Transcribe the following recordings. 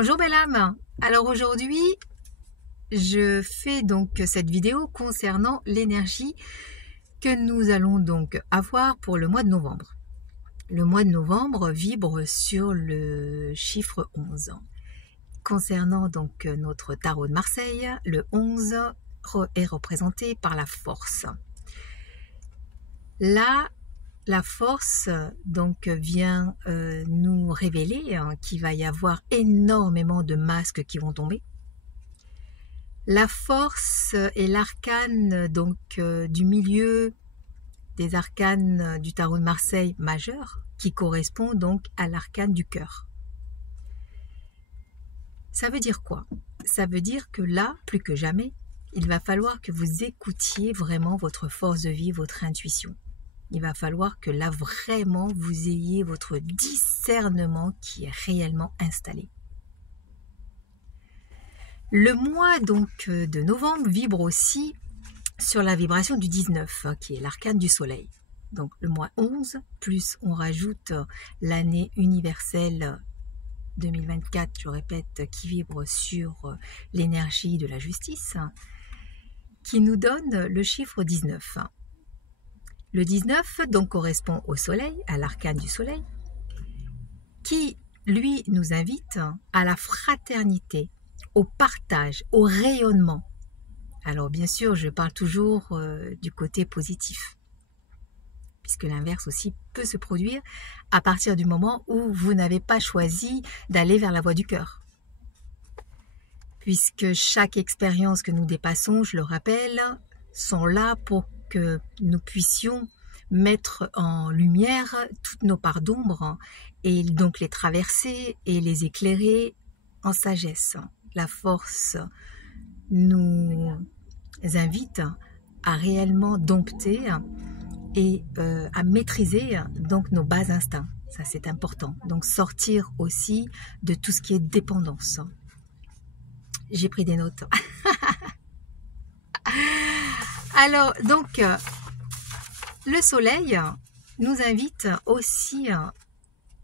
Bonjour belle âme. Alors aujourd'hui, je fais donc cette vidéo concernant l'énergie que nous allons donc avoir pour le mois de novembre. Le mois de novembre vibre sur le chiffre 11. Concernant donc notre tarot de Marseille, le 11 est représenté par la force. Là, la force donc vient nous révéler qu'il va y avoir énormément de masques qui vont tomber. La force est l'arcane donc du milieu des arcanes du tarot de Marseille majeur, qui correspond donc à l'arcane du cœur. Ça veut dire quoi? Ça veut dire que là, plus que jamais, il va falloir que vous écoutiez vraiment votre force de vie, votre intuition. Il va falloir que là, vraiment, vous ayez votre discernement qui est réellement installé. Le mois donc de novembre vibre aussi sur la vibration du 19, qui est l'arcane du soleil. Donc le mois 11, plus on rajoute l'année universelle 2024, je répète, qui vibre sur l'énergie de la justice, qui nous donne le chiffre 19. Le 19 donc correspond au soleil, à l'arcane du soleil, qui lui nous invite à la fraternité, au partage, au rayonnement. Alors bien sûr, je parle toujours du côté positif, puisque l'inverse aussi peut se produire à partir du moment où vous n'avez pas choisi d'aller vers la voie du cœur. Puisque chaque expérience que nous dépassons, je le rappelle, sont là pour que nous puissions mettre en lumière toutes nos parts d'ombre et donc les traverser et les éclairer en sagesse. La force nous invite à réellement dompter et à maîtriser donc nos bas instincts. Ça, c'est important. Donc sortir aussi de tout ce qui est dépendance. J'ai pris des notes. Alors, donc, le soleil nous invite aussi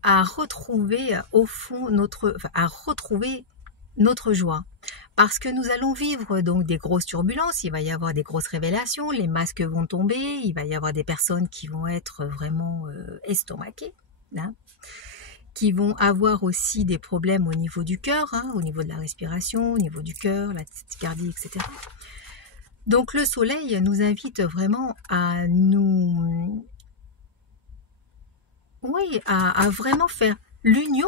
à retrouver au fond notre joie. Parce que nous allons vivre donc des grosses turbulences, il va y avoir des grosses révélations, les masques vont tomber, il va y avoir des personnes qui vont être vraiment estomaquées, hein, qui vont avoir aussi des problèmes au niveau du cœur, hein, au niveau de la respiration, au niveau du cœur, la tachycardie, etc. Donc le soleil nous invite vraiment à nous... Oui, à vraiment faire l'union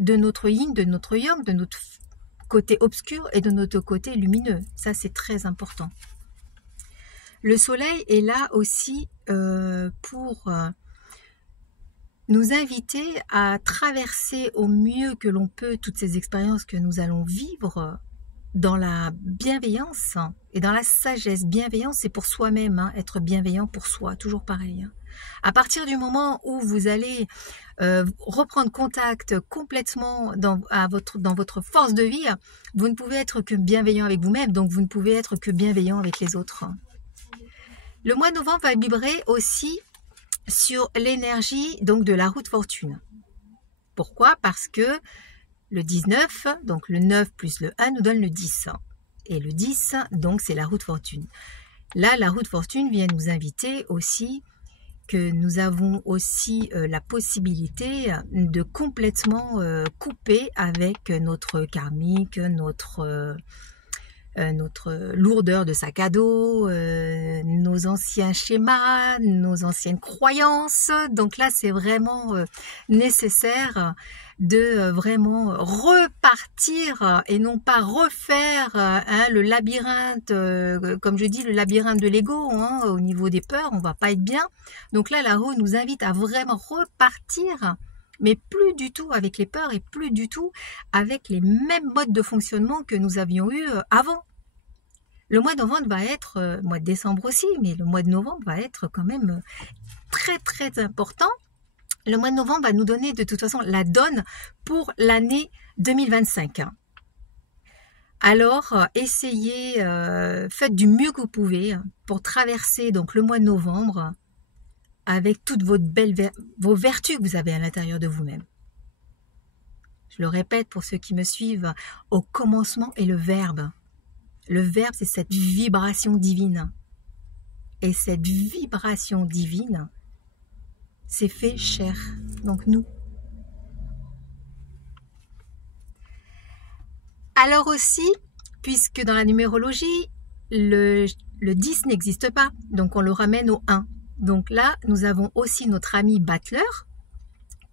de notre yin, de notre yang, de notre côté obscur et de notre côté lumineux. Ça, c'est très important. Le soleil est là aussi pour nous inviter à traverser au mieux que l'on peut toutes ces expériences que nous allons vivre dans la bienveillance et dans la sagesse. Bienveillance, c'est pour soi-même, hein, être bienveillant pour soi, toujours pareil. Hein. À partir du moment où vous allez reprendre contact complètement dans votre force de vie, vous ne pouvez être que bienveillant avec vous-même, donc vous ne pouvez être que bienveillant avec les autres. Le mois de novembre va vibrer aussi sur l'énergie donc de la route fortune. Pourquoi? Parce que le 19, donc le 9 plus le 1 nous donne le 10. Et le 10, donc c'est la route fortune. Là, la route fortune vient nous inviter aussi que nous avons aussi la possibilité de complètement couper avec notre karmique, notre lourdeur de sac à dos, nos anciens schémas, nos anciennes croyances. Donc là, c'est vraiment nécessaire de vraiment repartir et non pas refaire le labyrinthe, comme je dis, le labyrinthe de l'ego, hein, au niveau des peurs, on va pas être bien. Donc là, la roue nous invite à vraiment repartir, mais plus du tout avec les peurs et plus du tout avec les mêmes modes de fonctionnement que nous avions eu avant. Le mois de novembre va être, mois de décembre aussi, mais le mois de novembre va être quand même très très important. Le mois de novembre va nous donner de toute façon la donne pour l'année 2025. Alors, essayez, faites du mieux que vous pouvez pour traverser donc le mois de novembre avec toutes vos vertus que vous avez à l'intérieur de vous-même. je le répète pour ceux qui me suivent, au commencement est le verbe. Le verbe, c'est cette vibration divine. Et cette vibration divine, c'est fait chair. Donc nous. Alors aussi, puisque dans la numérologie, le 10 n'existe pas, donc on le ramène au 1. Donc là, nous avons aussi notre ami Battler,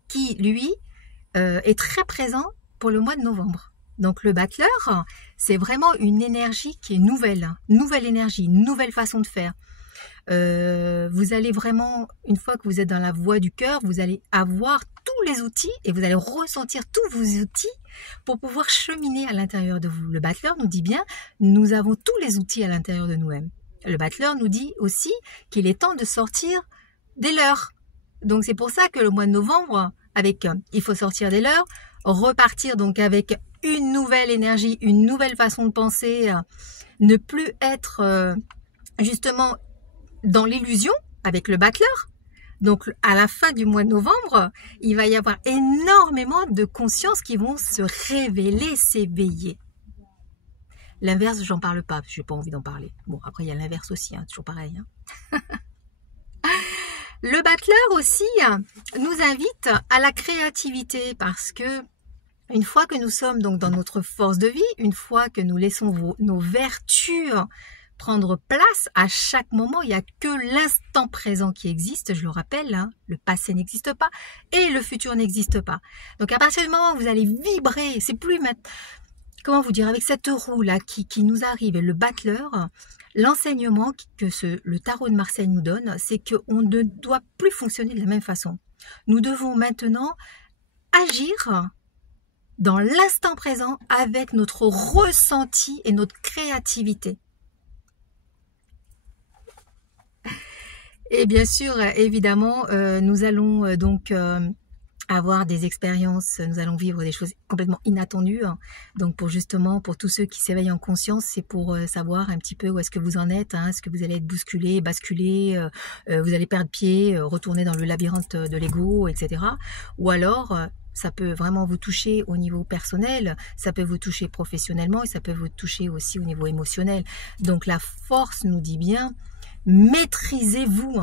qui, lui, est très présent pour le mois de novembre. Donc le Battler, c'est vraiment une énergie qui est nouvelle énergie, nouvelle façon de faire. Vous allez vraiment, une fois que vous êtes dans la voie du cœur, vous allez avoir tous les outils et vous allez ressentir tous vos outils pour pouvoir cheminer à l'intérieur de vous. Le Battler nous dit bien, nous avons tous les outils à l'intérieur de nous-mêmes. Le Battler nous dit aussi qu'il est temps de sortir des leurs. Donc c'est pour ça que le mois de novembre, il faut sortir des leurs, repartir donc avec une nouvelle énergie, une nouvelle façon de penser, ne plus être justement dans l'illusion avec le Battler. Donc à la fin du mois de novembre, il va y avoir énormément de consciences qui vont se révéler, s'éveiller. L'inverse, j'en parle pas, parce que j'ai pas envie d'en parler. Bon, après il y a l'inverse aussi, toujours pareil. Le Battler aussi nous invite à la créativité parce que une fois que nous sommes donc dans notre force de vie, une fois que nous laissons nos vertus prendre place, à chaque moment, il n'y a que l'instant présent qui existe, je le rappelle, le passé n'existe pas et le futur n'existe pas. Donc à partir du moment où vous allez vibrer, c'est plus comment vous dire, avec cette roue là qui nous arrive, et le Battler, l'enseignement que le tarot de Marseille nous donne, c'est qu'on ne doit plus fonctionner de la même façon. Nous devons maintenant agir dans l'instant présent avec notre ressenti et notre créativité. Et bien sûr, évidemment, nous allons donc avoir des expériences, nous allons vivre des choses complètement inattendues. Donc pour tous ceux qui s'éveillent en conscience, c'est pour savoir un petit peu où est-ce que vous en êtes. Est-ce que vous allez être bousculé, basculé, vous allez perdre pied, retourner dans le labyrinthe de l'ego, etc. Ou alors, ça peut vraiment vous toucher au niveau personnel, ça peut vous toucher professionnellement et ça peut vous toucher aussi au niveau émotionnel. Donc la force nous dit bien, maîtrisez-vous,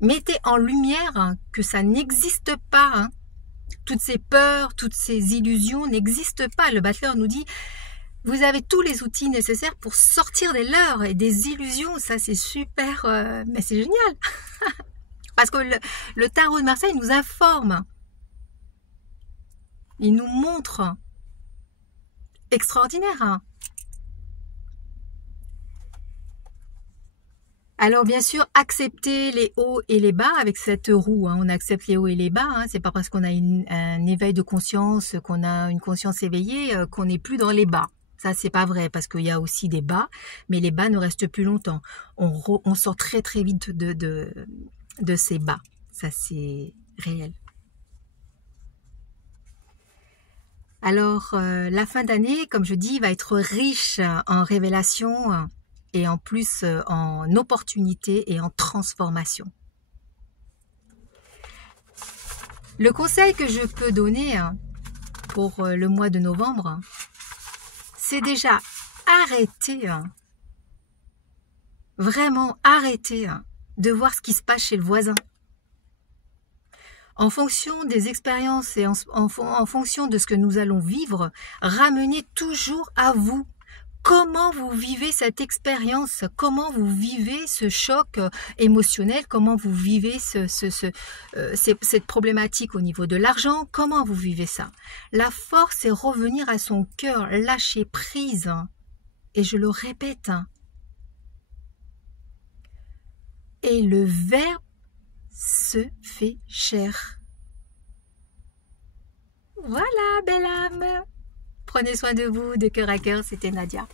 mettez en lumière que ça n'existe pas, toutes ces peurs, toutes ces illusions n'existent pas. Le Battler nous dit, vous avez tous les outils nécessaires pour sortir des leurres et des illusions. Ça c'est super, mais c'est génial parce que le tarot de Marseille nous informe, il nous montre, extraordinaire. Alors bien sûr, accepter les hauts et les bas avec cette roue. On accepte les hauts et les bas. C'est pas parce qu'on a un éveil de conscience, qu'on a une conscience éveillée, qu'on n'est plus dans les bas. Ça, c'est pas vrai parce qu'il y a aussi des bas, mais les bas ne restent plus longtemps. On sort très très vite de ces bas. Ça, c'est réel. Alors, la fin d'année, comme je dis, va être riche en révélations et en plus en opportunités et en transformation. Le conseil que je peux donner pour le mois de novembre, c'est déjà arrêter, vraiment arrêter de voir ce qui se passe chez le voisin. En fonction des expériences et en fonction de ce que nous allons vivre, ramenez toujours à vous. Comment vous vivez cette expérience? Comment vous vivez ce choc émotionnel? Comment vous vivez cette problématique au niveau de l'argent? Comment vous vivez ça? La force, c'est revenir à son cœur, lâcher prise. Et je le répète. Et le verbe se fait chair. Voilà, belle âme. Prenez soin de vous, de cœur à cœur, c'était Nadia.